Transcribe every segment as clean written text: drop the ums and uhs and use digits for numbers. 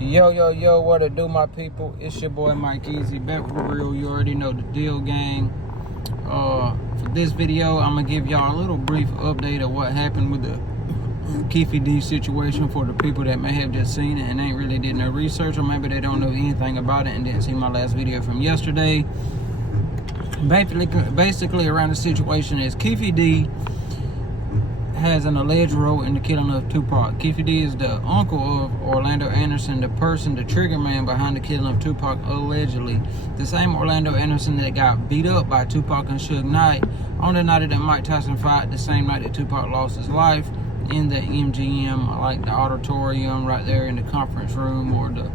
Yo, what it do, my people? It's your boy Mike Eazy, back with real. You already know the deal, gang. For this video, I'm gonna give y'all a little brief update of what happened with the Keefe D situation for the people that may have just seen it and ain't really did no research, or maybe they don't know anything about it and didn't see my last video from yesterday. Basically around the situation is Keefe D has an alleged role in the killing of Tupac. Keefe D is the uncle of Orlando Anderson, the person, the trigger man behind the killing of Tupac, allegedly. The same Orlando Anderson that got beat up by Tupac and Suge Knight on the night of the Mike Tyson fight, the same night that Tupac lost his life, in the MGM, like the auditorium right there in the conference room, or the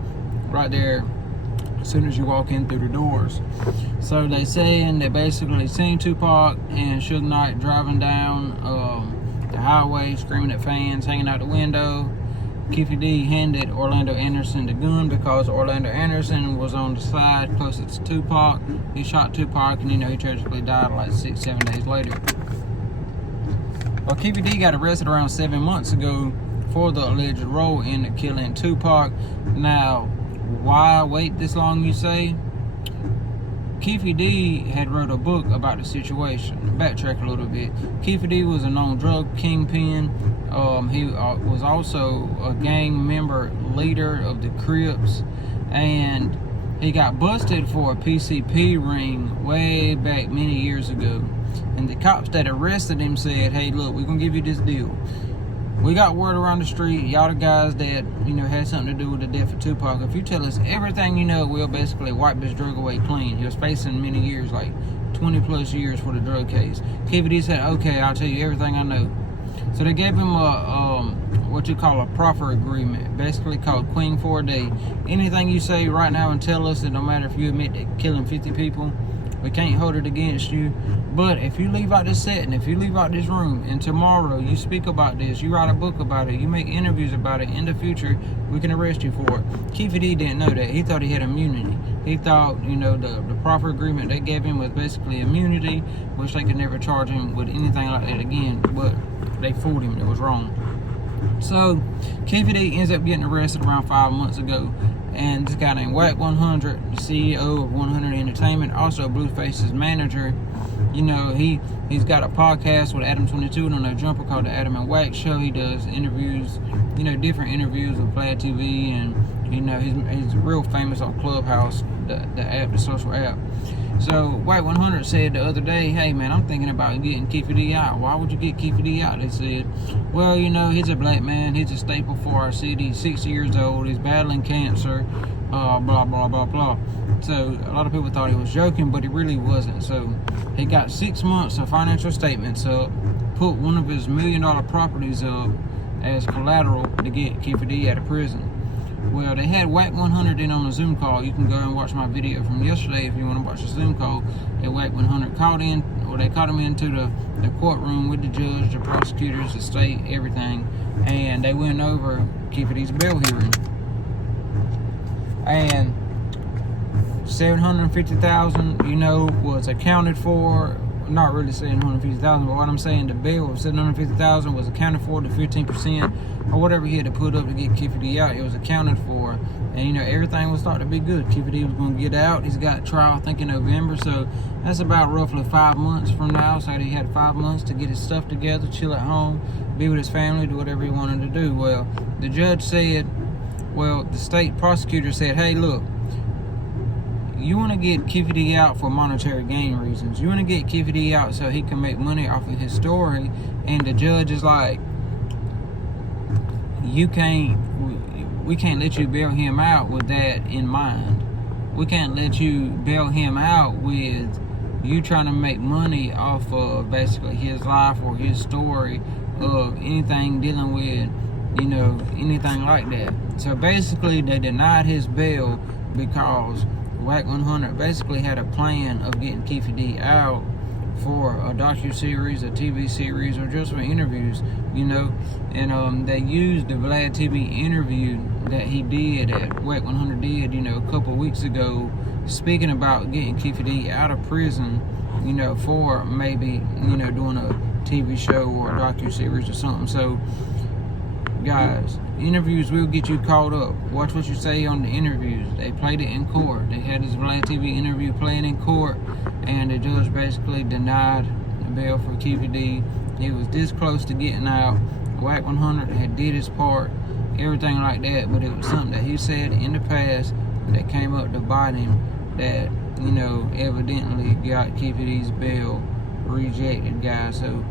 right there as soon as you walk in through the doors. So they saying they basically seen Tupac and Suge Knight driving down the highway, screaming at fans, hanging out the window. Keefe D handed Orlando Anderson the gun because Orlando Anderson was on the side closest to Tupac. He shot Tupac, and he tragically died like 6-7 days later. Well, Keefe D got arrested around 7 months ago for the alleged role in the killing Tupac. Now, why wait this long, you say? Keefe D had wrote a book about the situation. Backtrack a little bit. Keefe D was a known drug kingpin. He was also a gang member, leader of the Crips, and he got busted for a PCP ring way back many years ago. And the cops that arrested him said, "Hey, look, we're gonna give you this deal. We got word around the street, y'all the guys that, had something to do with the death of Tupac. If you tell us everything you know, we'll basically wipe this drug away clean." He was facing many years, like 20 plus years for the drug case. Keefe D said, "Okay, I'll tell you everything I know." So they gave him what you call a proffer agreement, basically called Queen for a day. Anything you say right now and tell us, that no matter if you admit to killing 50 people, we can't hold it against you. But if you leave out this setting, if you leave out this room, and tomorrow you speak about this, you write a book about it, you make interviews about it, in the future, we can arrest you for it. Keefe D didn't know that. He thought he had immunity. He thought, the proper agreement they gave him was basically immunity, which they could never charge him with anything like that again. But they fooled him. It was wrong. So Keefe D ends up getting arrested around 5 months ago. And this guy named Wack 100, the CEO of 100 Entertainment, also Blueface's manager, he's got a podcast with Adam 22 on their Jumper called the Adam and Wack Show. He does interviews, different interviews with Vlad TV, and he's real famous on Clubhouse, the app, the social app. So Wack 100 said the other day, "Hey man, I'm thinking about getting Keefe D out." "Why would you get Keefe D out?" They said, "Well, he's a black man, he's a staple for our city, he's 60 years old, he's battling cancer, blah, blah, blah, blah." So a lot of people thought he was joking, but he really wasn't. So he got 6 months of financial statements up, put one of his $1 million properties up as collateral to get Keefe D out of prison. Well, they had Wack 100 in on a Zoom call. You can go and watch my video from yesterday if you want to watch the Zoom call. That Wack 100 called in, or they called him into the courtroom with the judge, the prosecutors, the state, everything, and they went over Keefe D's bail hearing. And $750,000, was accounted for. Not really $750,000, but what I'm saying, the bail of $750,000 was accounted for, the 15% or whatever he had to put up to get Keefe D out. It was accounted for, and everything was starting to be good. Keefe D was going to get out. He's got trial, I think, in November, so that's about roughly 5 months from now. So he had 5 months to get his stuff together, chill at home, be with his family, do whatever he wanted to do. Well, the judge said, the state prosecutor said, "Hey, look, you want to get Keefe D out for monetary gain reasons. You want to get Keefe D out so he can make money off of his story." And the judge is like, we can't let you bail him out with that in mind. We can't let you bail him out with you trying to make money off of basically his life or his story of anything dealing with, anything like that. So basically they denied his bail because Wack 100 basically had a plan of getting Keefe D out for a docu-series, a TV series, or just for interviews, and they used the Vlad TV interview that he did, that Wack 100 did, a couple weeks ago, speaking about getting Keefe D out of prison, for maybe, doing a TV show or a docu-series or something. So guys, interviews will get you caught up. Watch what you say on the interviews. They played it in court. They had this Vlad TV interview playing in court, and the judge basically denied the bail for Keefe D. He was this close to getting out. Wack 100 had did his part, everything like that, but it was something that he said in the past that came up to bite him that, you know, evidently got Keefe D's bail rejected, guys. So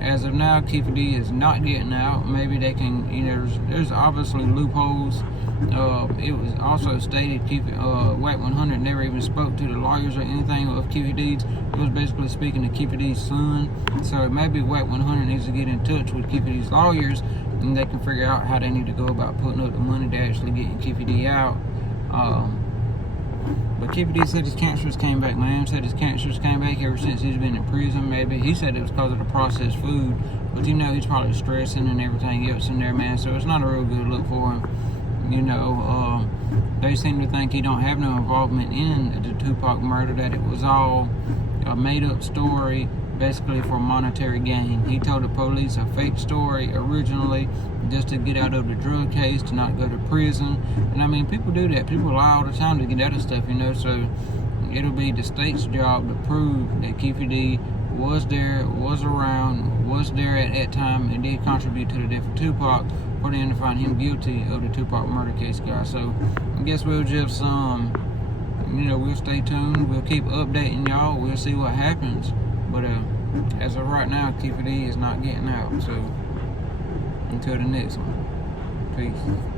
as of now, Keefe D is not getting out. Maybe they can, you know, there's obviously loopholes. It was also stated Wack 100 never even spoke to the lawyers or anything of Keefe D's. It was basically speaking to Keefe D's son. So maybe Wack 100 needs to get in touch with Keefe D's lawyers, and they can figure out how they need to go about putting up the money to actually getting Keefe D out. But Keefe D said his cancers came back, man. Said his cancers came back ever since he's been in prison. Maybe he said it was because of the processed food, but you know, he's probably stressing and everything else in there, man. So it's not a real good look for him. You know, they seem to think he don't have no involvement in the Tupac murder, that it was all a made-up story, basically for monetary gain. He told the police a fake story originally just to get out of the drug case, to not go to prison. And I mean, people do that. People lie all the time to get out of stuff, you know. So it'll be the state's job to prove that Keefe D was there, was around, was there at that time, and did contribute to the death of Tupac, for them to find him guilty of the Tupac murder case, guys. So I guess we'll just, you know, we'll stay tuned. We'll keep updating y'all. We'll see what happens. But as of right now, Keefe D is not getting out. So until the next one, peace.